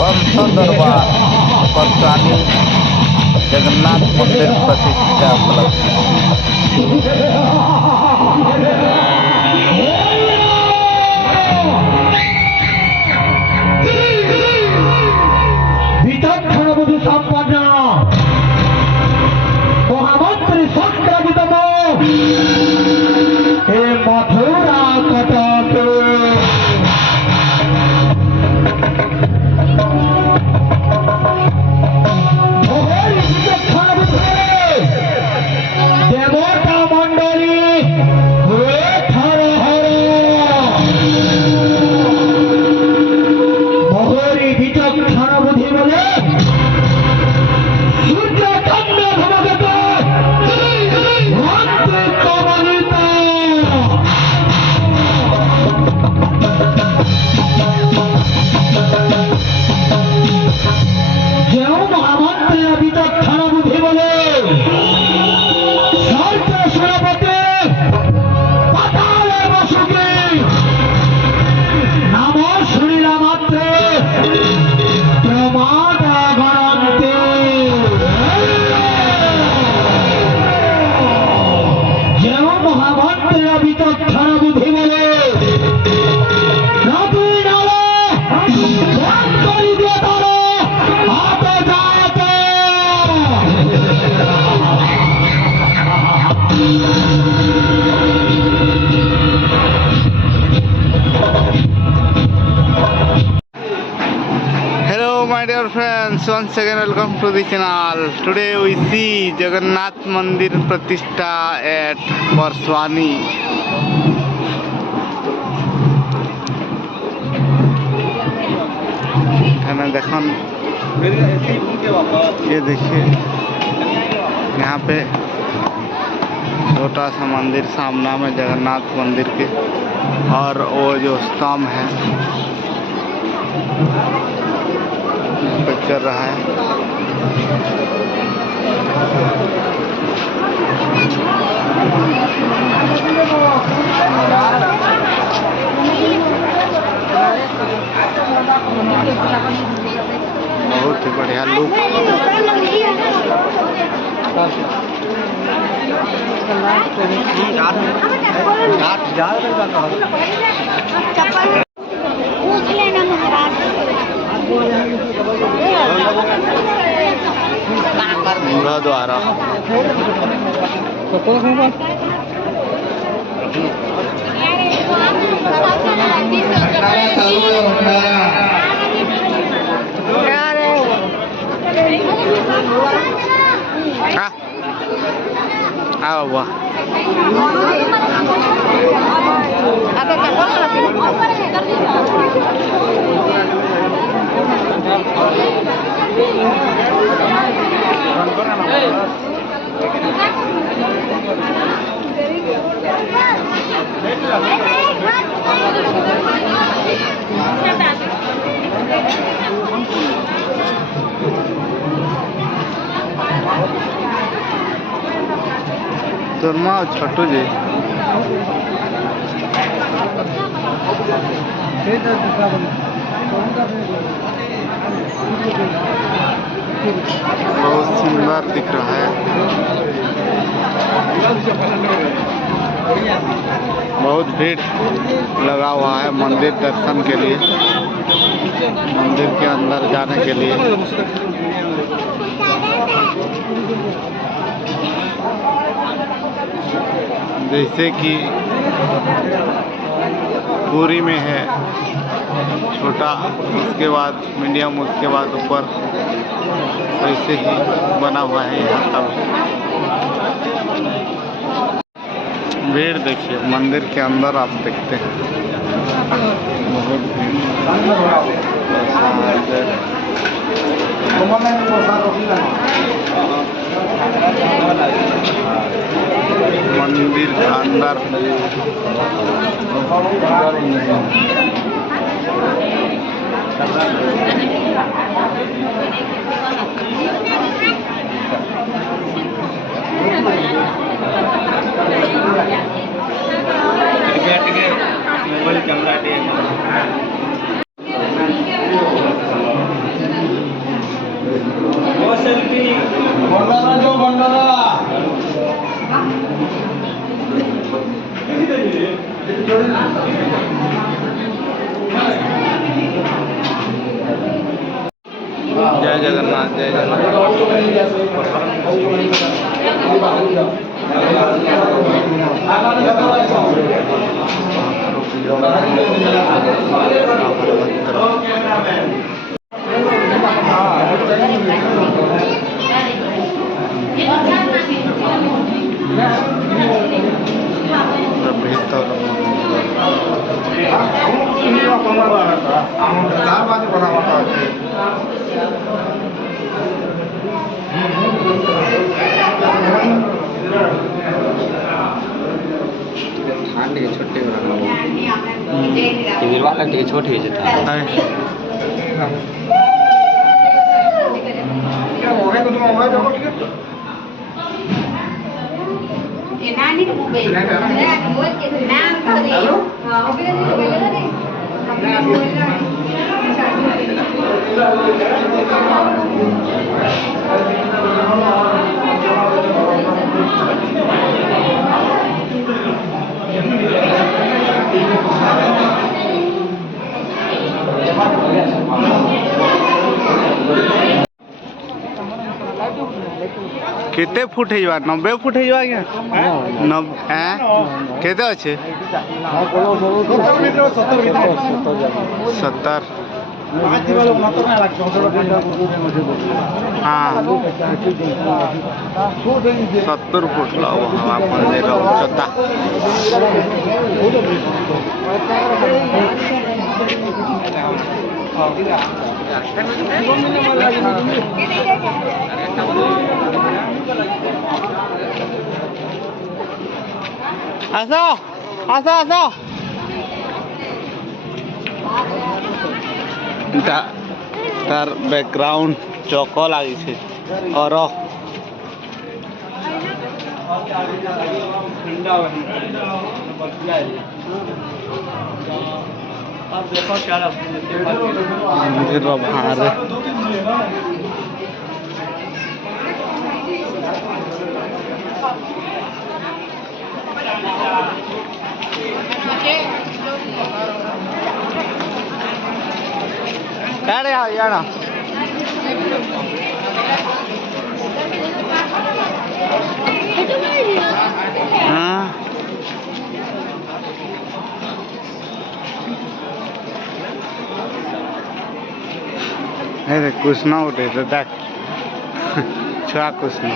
पंथ दरबार परसानी जगन्नाथ मंदिर प्रतिष्ठा বিচক্ষণবুদ্ধি সম্পন্ন মহামন্ত্রী সংক্রামিতম এ মথুরা কটকে দেবতা মন্ডলী মহরি বিচক্ষণ বুদ্ধি বলে সূর্যচন্দ্র ধমকেত মন্ত্রে কমলিত যেও মহামন্ত্রে বিচক্ষণ বুদ্ধি বলে সর্বসুরপতি পাতালে বসুকে নাম শুনিলা মাত্রে প্রমাদ গণন্তে যেও মহামন্ত্রে বিচক্ষণ বুদ্ধি বলে নদী নালে বন্ধ করে দিয়ে তারা হাতে যাতে Hello my dear friends, once again welcome to the channel. Today we see Jagannath Mandir Pratishtha at Barswani. देखन ये देखिए यहाँ पे छोटा सा मंदिर सामना में जगन्नाथ मंदिर के, और वो जो स्तंभ है पे चल रहा है। बहुत ही बढ़िया लुक। द्वारा आओ वाह তোর মা ছোট যে बहुत सुंदर दिख रहा है। बहुत भीड़ लगा हुआ है मंदिर दर्शन के लिए, मंदिर के अंदर जाने के लिए। जैसे कि पूरी में है छोटा, उसके बाद मीडियम, उसके बाद ऊपर, वैसे ही बना हुआ है यहाँ का भी। भीड़ देखिए मंदिर के अंदर, आप देखते हैं बहुत भीड़। मंदिर के अंदर मोबाइल कैमरा जय छोटे वाला टिके छोटे नानी के मोबाइल नाम केते फुट है 90 फुट है क्या 90 केते अच्छे 70 हाँ 70 फुट लाओ मंदिर उच्चता आसो आसो आसो तार बैकग्राउंड चौक लगी है और बाहर अरे यार हाँ अरे कुछ ना उठे तो देख छुआ कुछ ना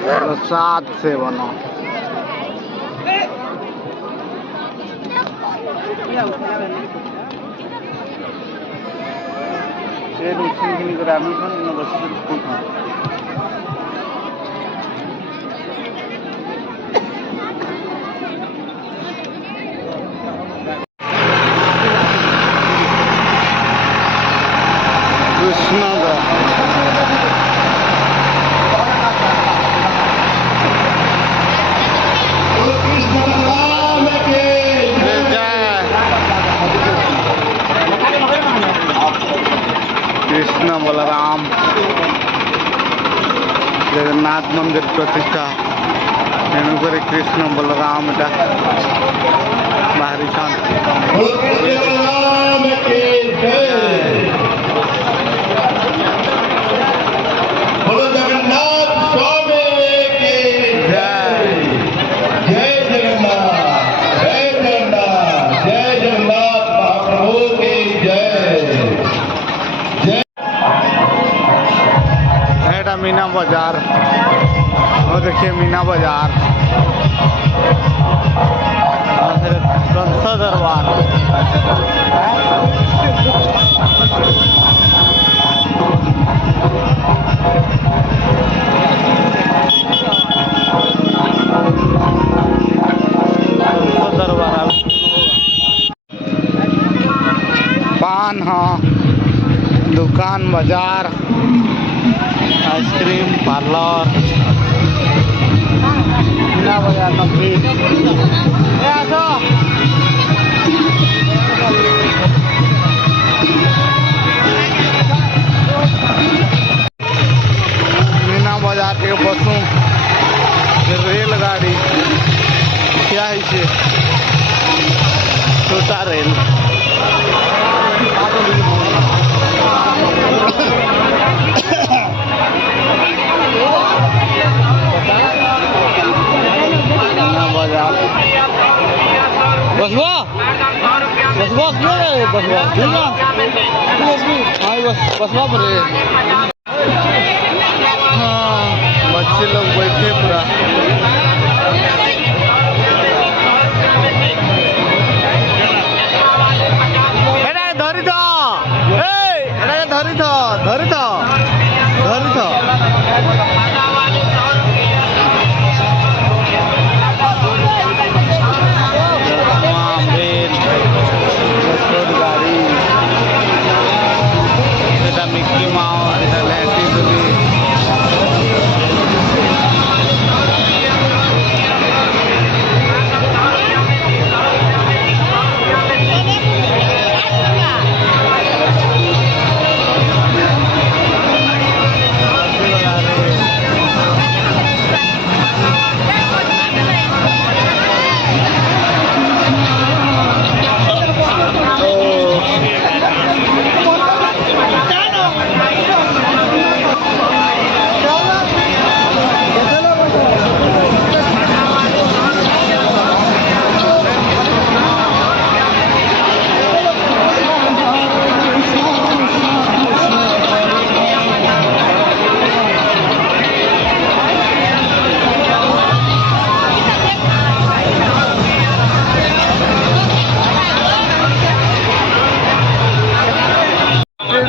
प्रसाद से बना कृष्ण बलराम जगन्नाथ मंदिर प्रतिष्ठा तेणुक कृष्ण बलराम बाहरी छन मीना बाजार और देखिए मीना बाजार कंसा दरबार दरबार पान हाँ दुकान बाजार आइसक्रीम पार्लर मीना बाजार नकली मीना बाजार के बसों रेलगाड़ी क्या है बसवा क्यों रे बसवा ठीक है हाँ बसवा पर हाँ बच्चे लोग बैठे पूरा धरी था गाड़ी मिक्की माउस लहटी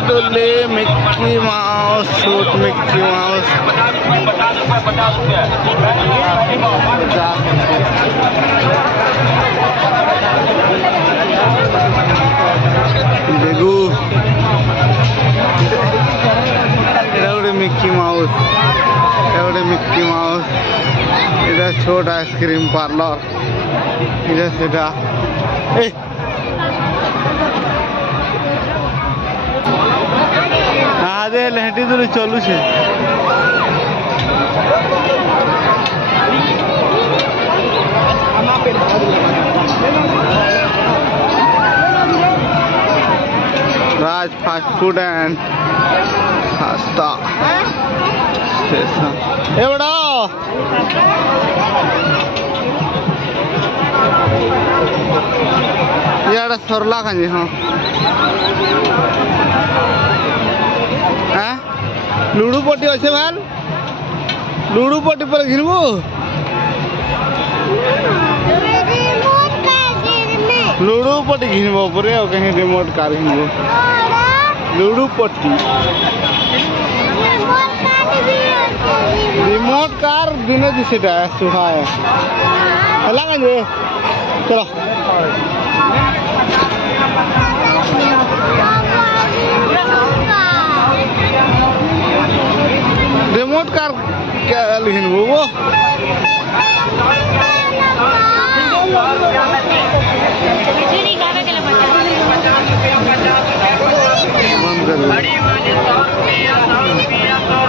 दुली Mickey Mouse shoot Mickey Mouse देखो मिक्की माउस इधर छोटा आइसक्रीम पार्लर इधर सीधा आदे लहटी दूर चलू छे Raj fast food and pasta station ए बड़ा यार सरला खाजी हाँ लुडू पट्टी अच्छे भाल लुडू पट्टी पर घिनबू लुडू पट्टी घिनब पर कहीं रिमोट कार घिनबू लुडू पट्टी रिमोट कार दिन से सुहा है लगा चलो रिमोट कार क्या लिखिन वो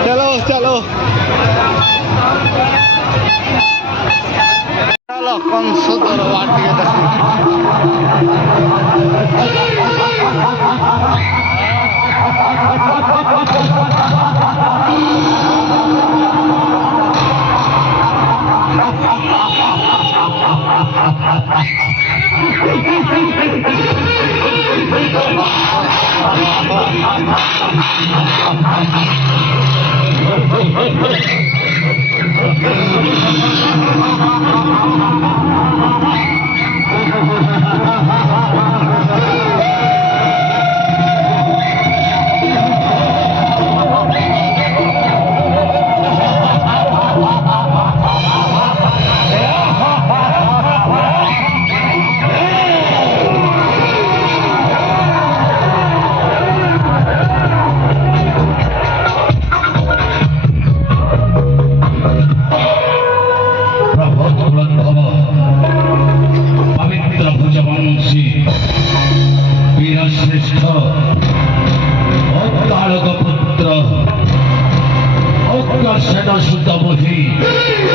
चलो चलो चलो कौन सुधर वाटिया श्रेष्ठ अकालक पुत्र अकर्षण सुत बुद्धि